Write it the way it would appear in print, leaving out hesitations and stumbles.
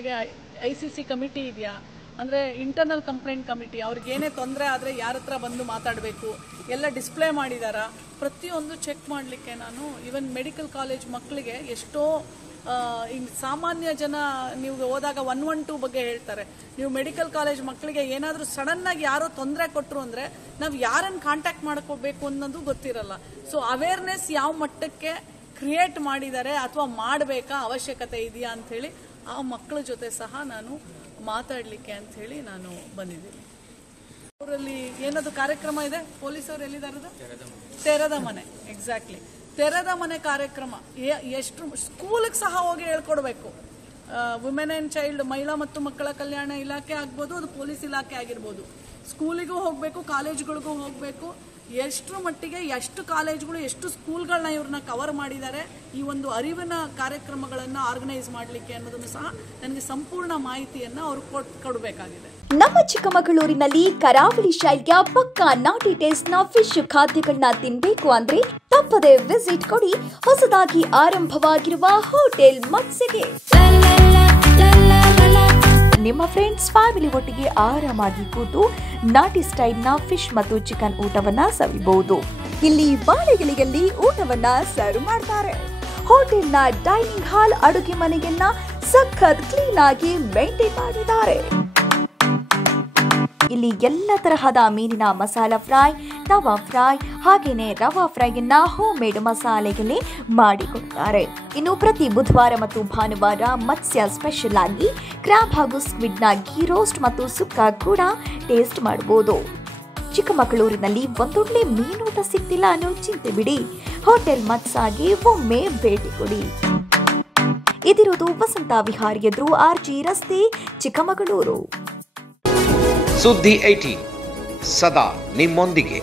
ಕಾಲೇಜ್ಗಳಿಗೆ ICC committee ಇದೆಯಾ ಅಂದರೆ internal complaint committee, ಅವ್ರಿಗೇನೇ ತೊಂದರೆ ಆದರೆ ಯಾರ ಹತ್ರ ಬಂದು ಮಾತಾಡಬೇಕು ಎಲ್ಲ ಡಿಸ್ಪ್ಲೇ ಮಾಡಿದಾರಾ ಪ್ರತಿಯೊಂದು ಚೆಕ್ ಮಾಡಲಿಕ್ಕೆ ನಾನು ಈವನ್ ಮೆಡಿಕಲ್ ಕಾಲೇಜ್ ಮಕ್ಕಳಿಗೆ ಎಷ್ಟೋ ಸಾಮಾನ್ಯ ಜನ ನೀವು ಹೋದಾಗ 112 ಬಗ್ಗೆ ಹೇಳ್ತಾರೆ. ನೀವು ಮೆಡಿಕಲ್ ಕಾಲೇಜ್ ಮಕ್ಕಳಿಗೆ ಏನಾದರೂ ಸಡನ್ನಾಗಿ ಯಾರೋ ತೊಂದರೆ ಕೊಟ್ಟರು ಅಂದರೆ ನಾವು ಯಾರನ್ನು ಕಾಂಟ್ಯಾಕ್ಟ್ ಮಾಡ್ಕೋಬೇಕು ಅನ್ನೋದು ಗೊತ್ತಿರಲ್ಲ. ಸೊ ಅವೇರ್ನೆಸ್ ಯಾವ ಮಟ್ಟಕ್ಕೆ ಕ್ರಿಯೇಟ್ ಮಾಡಿದ್ದಾರೆ ಅಥವಾ ಮಾಡಬೇಕಾ ಅವಶ್ಯಕತೆ ಇದೆಯಾ ಅಂಥೇಳಿ ಆ ಮಕ್ಕಳ ಜೊತೆ ಸಹ ನಾನು ಮಾತಾಡಲಿಕ್ಕೆ ಅಂಥೇಳಿ ನಾನು ಬಂದಿದ್ದೀನಿ. ಅವರಲ್ಲಿ ಏನದು ಕಾರ್ಯಕ್ರಮ ಇದೆ, ಪೊಲೀಸರು ಎಲ್ಲಿದ್ದಾರದು ತೆರೆದ ಮನೆ, ಎಕ್ಸಾಕ್ಟ್ಲಿ ತೆರೆದ ಮನೆ ಕಾರ್ಯಕ್ರಮ ಎಷ್ಟು ಸ್ಕೂಲಿಗೆ ಸಹ ಹೋಗಿ ಹೇಳ್ಕೊಡ್ಬೇಕು. ವುಮೆನ್ ಆ್ಯಂಡ್ ಚೈಲ್ಡ್ ಮಹಿಳಾ ಮತ್ತು ಮಕ್ಕಳ ಕಲ್ಯಾಣ ಇಲಾಖೆ ಆಗ್ಬೋದು, ಅದು ಪೊಲೀಸ್ ಇಲಾಖೆ ಆಗಿರ್ಬೋದು, ಸ್ಕೂಲಿಗೂ ಹೋಗಬೇಕು, ಕಾಲೇಜುಗಳಿಗೂ ಹೋಗಬೇಕು. ಎಷ್ಟರ ಮಟ್ಟಿಗೆ ಎಷ್ಟು ಕಾಲೇಜುಗಳು ಎಷ್ಟು ಸ್ಕೂಲ್ಗಳನ್ನ ಇವ್ರನ್ನ ಕವರ್ ಮಾಡಿದ್ದಾರೆ ಈ ಒಂದು ಅರಿವಿನ ಕಾರ್ಯಕ್ರಮಗಳನ್ನು ಆರ್ಗನೈಸ್ ಮಾಡಲಿಕ್ಕೆ ಅನ್ನೋದನ್ನು ಸಹ ನನಗೆ ಸಂಪೂರ್ಣ ಮಾಹಿತಿಯನ್ನು ಅವರು ಕೊಡಬೇಕಾಗಿದೆ. ನಮ್ಮ ಚಿಕ್ಕಮಗಳೂರಿನಲ್ಲಿ ಕರಾವಳಿ ಶೈಲಿಯ ಪಕ್ಕಾ ನಾಟಿ ಟೇಸ್ಟ್ನ ಫಿಶ್ ಖಾದ್ಯಗಳನ್ನ ತಿನ್ಬೇಕು ಅಂದ್ರೆ ತಪ್ಪದೆ ವಿಸಿಟ್ ಕೊಡಿ ಹೊಸದಾಗಿ ಆರಂಭವಾಗಿರುವ ಹೋಟೆಲ್ ಮತ್ಸ್ಯಗೆ. ನಿಮ್ಮ ಫ್ರೆಂಡ್ಸ್ ಫ್ಯಾಮಿಲಿ ಒಟ್ಟಿಗೆ ಆರಾಮಾಗಿ ಕೂತು ನಾಟಿ ಸ್ಟೈಲ್ನ ಫಿಶ್ ಮತ್ತು ಚಿಕನ್ ಊಟವನ್ನ ಸವಿಬಹುದು. ಇಲ್ಲಿ ಬಾಳೆಗಳಿಗೆಲ್ಲಿ ಊಟವನ್ನ ಸರ್ವ್ ಮಾಡ್ತಾರೆ. ಹೋಟೆಲ್ನ ಡೈನಿಂಗ್ ಹಾಲ್ ಅಡುಗೆ ಮನೆಯನ್ನ ಸಖತ್ ಕ್ಲೀನ್ ಆಗಿ ಮೇಂಟೈನ್ ಮಾಡಿದ್ದಾರೆ. ಇಲ್ಲಿ ಎಲ್ಲ ತರಹದ ಮೀನಿನ ಮಸಾಲಾ ಫ್ರೈ, ತವಾ ಫ್ರೈ ಹಾಗೇನೆ ರವಾ ಫ್ರೈಯನ್ನ ಹೋಮ್ ಮೇಡ್ ಮಸಾಲೆಗಳೇ ಮಾಡಿಕೊಡ್ತಾರೆ. ಇನ್ನು ಪ್ರತಿ ಬುಧವಾರ ಮತ್ತು ಭಾನುವಾರ ಮತ್ಸ್ಯ ಸ್ಪೆಷಲ್ ಆಗಿ ಕ್ರಾಬ್ ಹಾಗೂ ಸ್ಕ್ವಿಡ್ ನ ಗೀ ರೋಸ್ಟ್ ಮತ್ತು ಸುಕ್ಕ ಕೂಡ ಟೇಸ್ಟ್ ಮಾಡಬಹುದು. ಚಿಕ್ಕಮಗಳೂರಿನಲ್ಲಿ ಒಂದೊಳ್ಳೆ ಮೀನೂಟ ಸಿಗ್ತಿಲ್ಲ ಅನ್ನೋ ಚಿಂತೆ ಬಿಡಿ, ಹೋಟೆಲ್ ಮತ್ಸಾಗೆ ಒಮ್ಮೆ ಭೇಟಿ ಕೊಡಿ. ಇದಿರೋದು ವಸಂತ ವಿಹಾರ ಎದುರು RG ರಸ್ತೆ, ಚಿಕ್ಕಮಗಳೂರು. ಸುದ್ದಿ 18 ಸದಾ ನಿಮ್ಮೊಂದಿಗೆ.